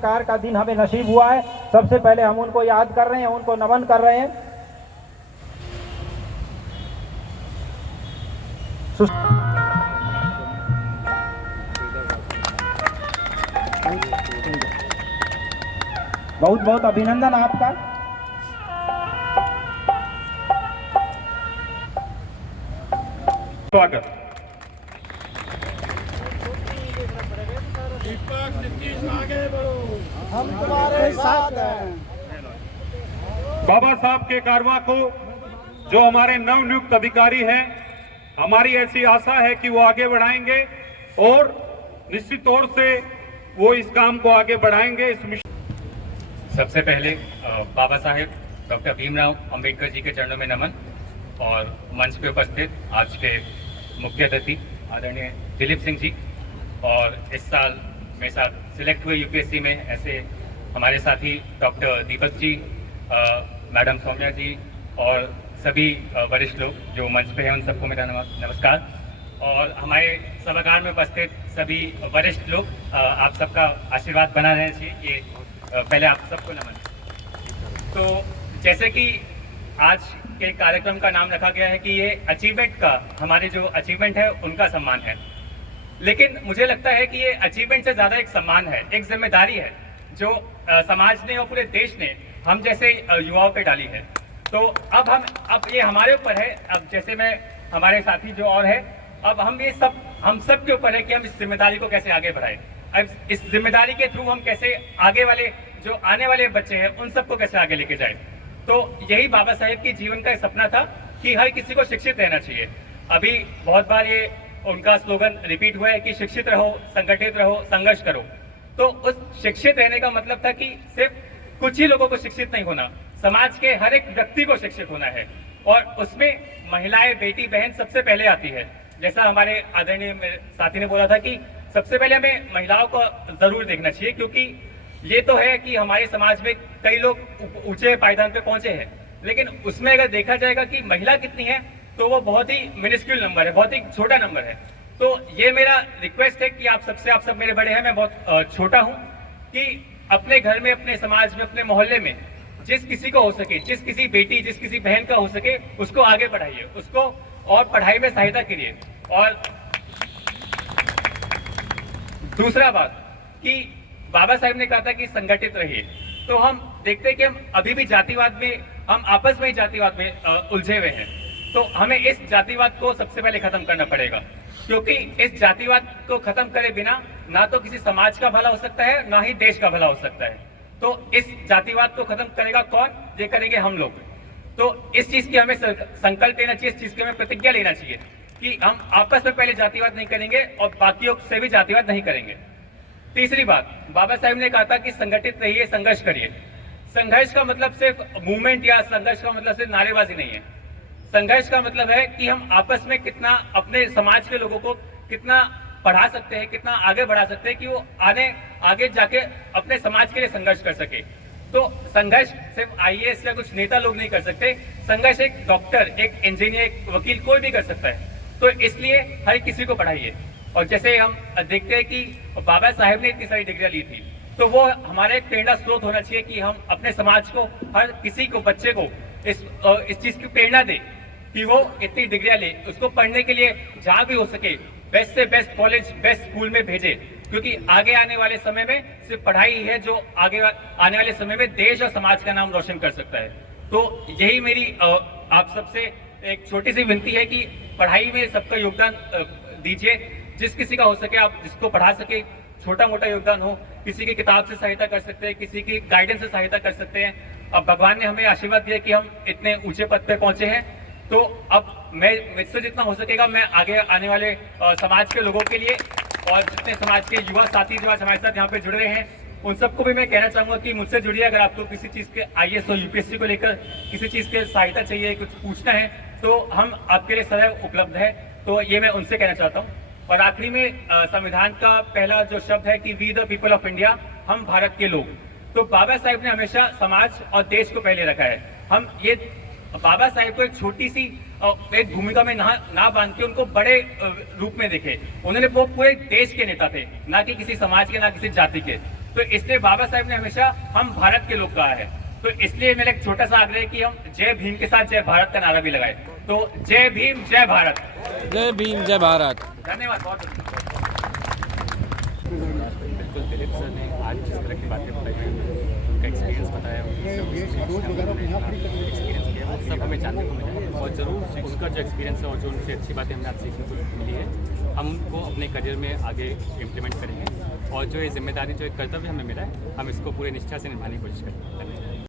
प्रकार का दिन हमें नसीब हुआ है। सबसे पहले हम उनको याद कर रहे हैं, उनको नमन कर रहे हैं। बहुत बहुत अभिनंदन आपका। स्वागत। आगे बढ़ो, हम तुम्हारे साथ हैं। बाबा साहब के कारवां को जो हमारे नवनियुक्त अधिकारी हैं, हमारी ऐसी आशा है कि वो आगे बढ़ाएंगे और निश्चित तौर से वो इस काम को आगे बढ़ाएंगे। इस मिशन सबसे पहले बाबा साहेब डॉक्टर भीमराव अंबेडकर जी के चरणों में नमन और मंच पे उपस्थित आज के मुख्य अतिथि आदरणीय दिलीप सिंह जी और इस साल मेरे साथ सिलेक्ट हुए यूपीएससी में ऐसे हमारे साथी डॉक्टर दीपक जी, मैडम सौम्या जी और सभी वरिष्ठ लोग जो मंच पे हैं, उन सबको मेरा नमस्कार। और हमारे सभागार में उपस्थित सभी वरिष्ठ लोग, आप सबका आशीर्वाद बना रहना चाहिए, ये पहले आप सबको नमन। तो जैसे कि आज के कार्यक्रम का नाम रखा गया है कि ये अचीवमेंट का, हमारे जो अचीवमेंट है उनका सम्मान है, लेकिन मुझे लगता है कि ये अचीवमेंट से ज़्यादा एक सम्मान है, एक जिम्मेदारी है जो समाज ने और पूरे देश ने हम जैसे युवाओं पे डाली है। तो अब ये हमारे ऊपर है। अब जैसे मैं, हमारे साथी जो और है, अब हम सब के ऊपर है कि हम इस जिम्मेदारी को कैसे आगे बढ़ाएं। अब इस जिम्मेदारी के थ्रू हम कैसे आगे वाले जो आने वाले बच्चे हैं उन सबको कैसे आगे लेके जाएं। तो यही बाबा साहेब की जीवन का सपना था कि हर किसी को शिक्षित रहना चाहिए। अभी बहुत बार ये उनका स्लोगन रिपीट हुआ है कि शिक्षित रहो, संगठित रहो, संघर्ष करो। तो उस शिक्षित रहने का मतलब था कि सिर्फ कुछ ही लोगों को शिक्षित नहीं होना, समाज के हर एक व्यक्ति को शिक्षित होना है और उसमें महिलाएं, बेटी, बहन सबसे पहले आती है। जैसा हमारे आदरणीय साथी ने बोला था कि सबसे पहले हमें महिलाओं को जरूर देखना चाहिए, क्योंकि ये तो है कि हमारे समाज में कई लोग ऊंचे पायदान पे पहुंचे हैं, लेकिन उसमें अगर देखा जाएगा कि महिला कितनी है तो वो बहुत ही मिनिस्क्यूल नंबर है, बहुत ही छोटा नंबर है। तो ये मेरा रिक्वेस्ट है कि आप सब मेरे बड़े हैं, मैं बहुत छोटा हूँ, कि अपने घर में, अपने समाज में, अपने मोहल्ले में जिस किसी को हो सके, जिस किसी बेटी, जिस किसी बहन का हो सके, उसको आगे बढ़ाइए, उसको और पढ़ाई में सहायता करिए। और दूसरा बात कि बाबा साहब ने कहा था कि संगठित रहिए, तो हम देखते हैं कि हम अभी भी जातिवाद में, हम आपस में ही जातिवाद में उलझे हुए हैं। तो हमें इस जातिवाद को सबसे पहले खत्म करना पड़ेगा, क्योंकि इस जातिवाद को खत्म करे बिना ना तो किसी समाज का भला हो सकता है, ना ही देश का भला हो सकता है। तो इस जातिवाद को खत्म करेगा कौन? ये करेंगे हम लोग। तो इस चीज की हमें संकल्प लेना चाहिए, इस चीज की हमें प्रतिज्ञा लेना चाहिए कि हम आपस में पहले जातिवाद नहीं करेंगे और बाकियों से भी जातिवाद नहीं करेंगे। तीसरी बात, बाबा साहब ने कहा था कि संगठित रहिए, संघर्ष करिए। संघर्ष का मतलब सिर्फ मूवमेंट या संघर्ष का मतलब सिर्फ नारेबाजी नहीं है। संघर्ष का मतलब है कि हम आपस में कितना अपने समाज के लोगों को कितना पढ़ा सकते हैं, कितना आगे बढ़ा सकते हैं कि वो आगे जाके अपने समाज के लिए संघर्ष कर सके। तो संघर्ष सिर्फ आईएएस या कुछ नेता लोग नहीं कर सकते, संघर्ष एक डॉक्टर, एक इंजीनियर, एक वकील, कोई भी कर सकता है। तो इसलिए हर किसी को पढ़ाइए। और जैसे हम देखते हैं कि बाबा साहेब ने इतनी सारी डिग्रियां ली थी, तो वो हमारा एक प्रेरणा स्रोत होना चाहिए कि हम अपने समाज को, हर किसी को, बच्चे को इस चीज की प्रेरणा दे कि वो इतनी डिग्रियां ले, उसको पढ़ने के लिए जहाँ भी हो सके बेस्ट से बेस्ट कॉलेज, बेस्ट स्कूल में भेजे, क्योंकि आगे आने वाले समय में सिर्फ पढ़ाई ही है जो आगे आने वाले समय में देश और समाज का नाम रोशन कर सकता है। तो यही मेरी आप सबसे एक छोटी सी विनती है कि पढ़ाई में सबका योगदान दीजिए, जिस किसी का हो सके आप जिसको पढ़ा सके, छोटा मोटा योगदान हो, किसी की किताब से सहायता कर सकते हैं, किसी की गाइडेंस से सहायता कर सकते हैं। अब भगवान ने हमें आशीर्वाद दिया कि हम इतने ऊंचे पद पे पहुंचे हैं, तो अब मुझसे जितना हो सकेगा मैं आगे आने वाले समाज के लोगों के लिए और जितने समाज के युवा साथी जो आज हमारे साथ यहाँ पे जुड़ रहे हैं, उन सबको भी मैं कहना चाहूँगा कि मुझसे जुड़िए। अगर आपको किसी चीज़ के आईएएस और यूपीएससी को लेकर किसी चीज़ के सहायता चाहिए, कुछ पूछना है, तो हम आपके लिए सदैव उपलब्ध है। तो ये मैं उनसे कहना चाहता हूँ। और आखिरी में संविधान का पहला जो शब्द है कि we the people of India, हम भारत के लोग। तो बाबा साहेब ने हमेशा समाज और देश को पहले रखा है। हम ये बाबा साहेब को एक छोटी सी एक भूमिका में ना बांध के उनको बड़े रूप में देखे। उन्होंने वो पूरे देश के नेता थे, ना कि किसी समाज के, ना किसी जाति के। तो इसलिए बाबा साहब ने हमेशा हम भारत के लोग कहा है। तो इसलिए मेरा एक छोटा सा आग्रह है कि हम जय भीम के साथ जय भारत का नारा भी लगाए। तो जय भीम जय भारत। जय भीम जय भारत। धन्यवाद बहुत। बिल्कुल दिलीप सर ने आज जिस तरह की बातें बताई हैं, उनका एक्सपीरियंस बताया, एक्सपीरियंस किया, वो सब हमें जानने को मिला है। और ज़रूर उनका जो एक्सपीरियंस है और जो उनसे अच्छी बातें हमें आज सीखने को मिली है, हम उनको अपने करियर में आगे इम्प्लीमेंट करेंगे। और जो ये जिम्मेदारी, जो एक कर्तव्य हमें मिला है, हम इसको पूरी निष्ठा से निभाने की कोशिश करेंगे।